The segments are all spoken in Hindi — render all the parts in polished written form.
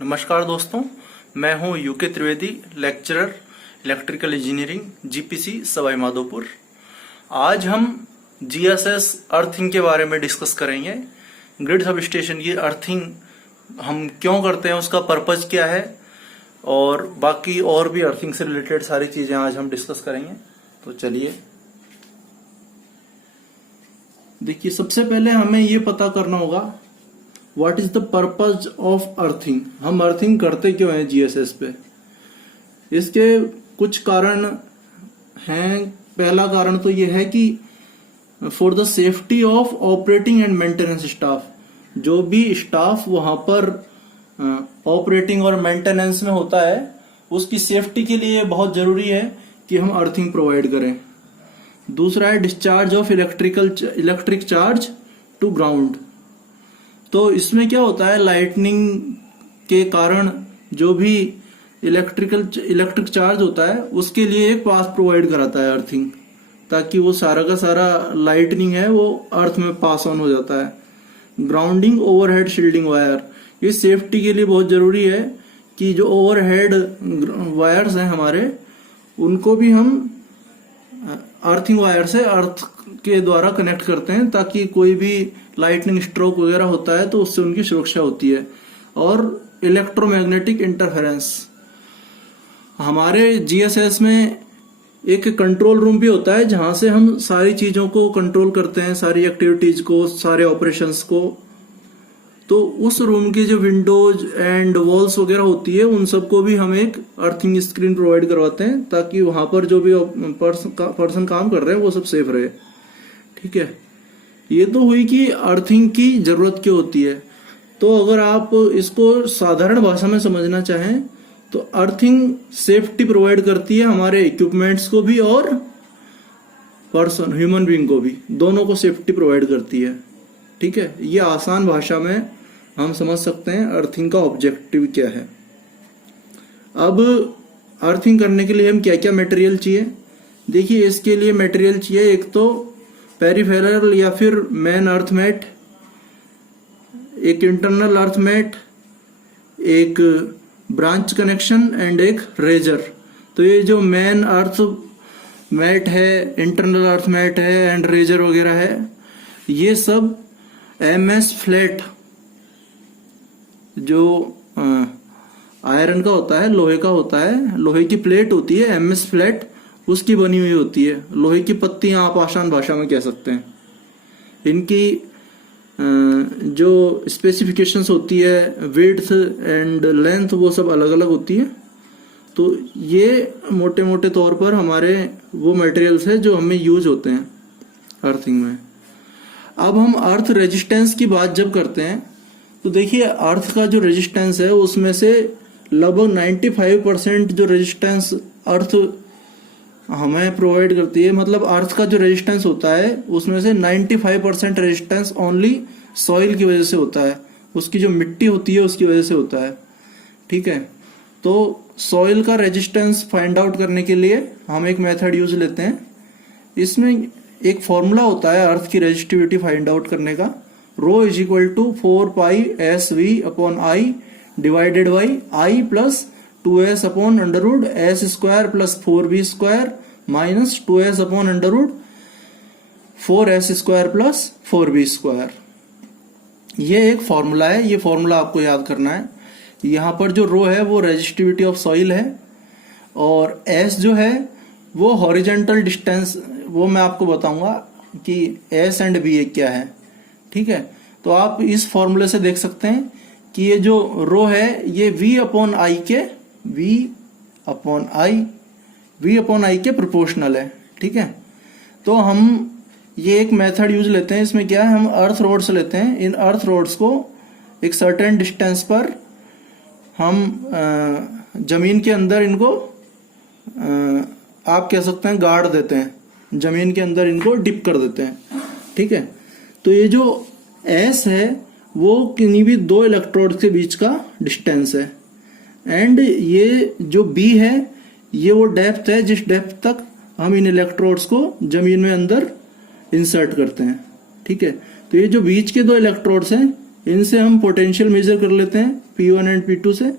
नमस्कार दोस्तों, मैं हूं UK Trivedi, lecturer electrical engineering GPC Sawai Madhopur. आज हम जीएसएस अर्थिंग के बारे में डिस्कस करेंगे। ग्रिड सब स्टेशन की अर्थिंग हम क्यों करते हैं, उसका पर्पज क्या है और बाकी और भी अर्थिंग से रिलेटेड सारी चीजें आज हम डिस्कस करेंगे। तो चलिए देखिए, सबसे पहले हमें ये पता करना होगा what is the purpose of earthing. हम अर्थिंग करते क्यों हैं जीएसएस पे। इसके कुछ कारण हैं। पहला कारण तो ये है कि for the safety of operating and maintenance staff, जो भी स्टाफ वहां पर ऑपरेटिंग और मेंटेनेंस में होता है उसकी सेफ्टी के लिए बहुत जरूरी है कि हम अर्थिंग प्रोवाइड करें। दूसरा है discharge of electric charge to ground. तो इसमें क्या होता है, लाइटनिंग के कारण जो भी इलेक्ट्रिक चार्ज होता है उसके लिए एक पाथ प्रोवाइड कराता है अर्थिंग, ताकि वो सारा का सारा लाइटनिंग है वो अर्थ में पास ऑन हो जाता है। ग्राउंडिंग ओवरहेड शील्डिंग वायर, ये सेफ्टी के लिए बहुत जरूरी है कि जो ओवरहेड वायर्स हैं हमारे, उनको भी हम अर्थिंग वायर से अर्थ के द्वारा कनेक्ट करते हैं, ताकि कोई भी लाइटनिंग स्ट्रोक वगैरह होता है तो उससे उनकी सुरक्षा होती है। और इलेक्ट्रोमैग्नेटिक इंटरफेरेंस, हमारे जीएसएस में एक कंट्रोल रूम भी होता है जहां से हम सारी चीजों को कंट्रोल करते हैं, सारी एक्टिविटीज को, सारे ऑपरेशंस को। तो उस रूम की जो विंडोज एंड वॉल्स वगैरह होती है उन सबको भी हम एक अर्थिंग स्क्रीन प्रोवाइड करवाते हैं, ताकि वहां पर जो भी पर्सन काम कर रहे हैं वो सब सेफ रहे। ठीक है, ये तो हुई कि अर्थिंग की जरूरत क्यों होती है। तो अगर आप इसको साधारण भाषा में समझना चाहें तो अर्थिंग सेफ्टी प्रोवाइड करती है हमारे इक्विपमेंट्स को भी और पर्सन ह्यूमन बीइंग को भी, दोनों को सेफ्टी प्रोवाइड करती है। ठीक है, ये आसान भाषा में हम समझ सकते हैं अर्थिंग का ऑब्जेक्टिव क्या है। अब अर्थिंग करने के लिए हम क्या क्या मटेरियल चाहिए। देखिए, इसके लिए मटेरियल चाहिए एक तो पेरिफेरल या फिर मेन अर्थ मैट, एक इंटरनल अर्थ मैट, एक ब्रांच कनेक्शन एंड एक रेजर। तो ये जो मेन अर्थ मैट है, इंटरनल अर्थ मैट है एंड रेजर वगैरह है, ये सब एमएस फ्लैट जो आयरन का होता है, लोहे का होता है, लोहे की प्लेट होती है एमएस फ्लैट, उसकी बनी हुई होती है। लोहे की पत्तियां आप आसान भाषा में कह सकते हैं। इनकी जो स्पेसिफिकेशंस होती है, विड्थ एंड लेंथ, वो सब अलग अलग होती है। तो ये मोटे मोटे तौर पर हमारे वो मटेरियल्स है जो हमें यूज होते हैं अर्थिंग में। अब हम अर्थ रेजिस्टेंस की बात जब करते हैं तो देखिए, अर्थ का जो रेजिस्टेंस है उसमें से लगभग 95% जो रेजिस्टेंस अर्थ हमें प्रोवाइड करती है, मतलब अर्थ का जो रेजिस्टेंस होता है उसमें से 95% रेजिस्टेंस ओनली सॉइल की वजह से होता है, उसकी जो मिट्टी होती है उसकी वजह से होता है। ठीक है, तो सॉइल का रेजिस्टेंस फाइंड आउट करने के लिए हम एक मेथड यूज लेते हैं। इसमें एक फॉर्मूला होता है अर्थ की रेजिस्टिविटी फाइंड आउट करने का, rho is equal to 4πSV upon i divided by i plus 2s upon under root s square plus 4b square minus 2s upon under root 4s square plus 4b square. ये एक फॉर्मूला है, ये फॉर्मूला आपको याद करना है। यहाँ पर जो रो है वो रेजिस्टिविटी ऑफ सॉइल है और s जो है वो हॉरिजेंटल डिस्टेंस, वो मैं आपको बताऊंगा कि s एंड b क्या है। ठीक है, तो आप इस फॉर्मूले से देख सकते हैं कि ये जो रो है ये v अपॉन आई के प्रोपोर्शनल है। ठीक है, तो हम ये एक मेथड यूज लेते हैं। इसमें क्या है, हम अर्थ रोड्स लेते हैं। इन अर्थ रोड्स को एक सर्टेन डिस्टेंस पर हम जमीन के अंदर इनको आप कह सकते हैं गाड़ देते हैं, जमीन के अंदर इनको डिप कर देते हैं। ठीक है, तो ये जो S है वो किन्हीं भी दो इलेक्ट्रोड के बीच का डिस्टेंस है एंड ये जो B है ये वो डेप्थ है जिस डेप्थ तक हम इन इलेक्ट्रोड्स को जमीन में अंदर इंसर्ट करते हैं। ठीक है, तो ये जो बीच के दो इलेक्ट्रोड्स हैं इनसे हम पोटेंशियल मेजर कर लेते हैं, P1 एंड P2 से,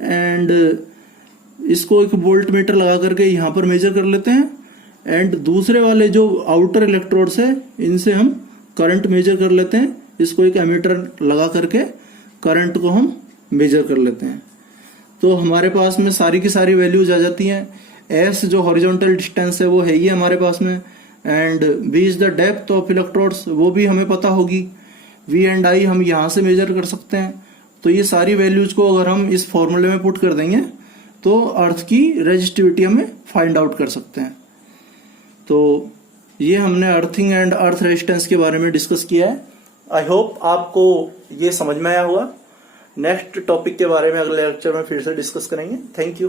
एंड इसको एक वोल्ट मीटर लगा करके यहाँ पर मेजर कर लेते हैं, एंड दूसरे वाले जो आउटर इलेक्ट्रोड्स है इनसे हम करंट मेजर कर लेते हैं। इसको एक एमीटर लगा करके करंट को हम मेजर कर लेते हैं। तो हमारे पास में सारी की सारी वैल्यूज आ जाती हैं। एस जो हॉरिजॉन्टल डिस्टेंस है वो है ही हमारे पास में, and b is the depth of electrodes, वो भी हमें पता होगी। वी एंड आई हम यहाँ से मेजर कर सकते हैं। तो ये सारी वैल्यूज को अगर हम इस फॉर्मूले में पुट कर देंगे तो अर्थ की रेजिस्टिविटी हमें फाइंड आउट कर सकते हैं। तो ये हमने अर्थिंग एंड अर्थ रेजिस्टेंस के बारे में डिस्कस किया है। आई होप आपको ये समझ में आया होगा। नेक्स्ट टॉपिक के बारे में अगले लेक्चर में फिर से डिस्कस करेंगे। Thank you.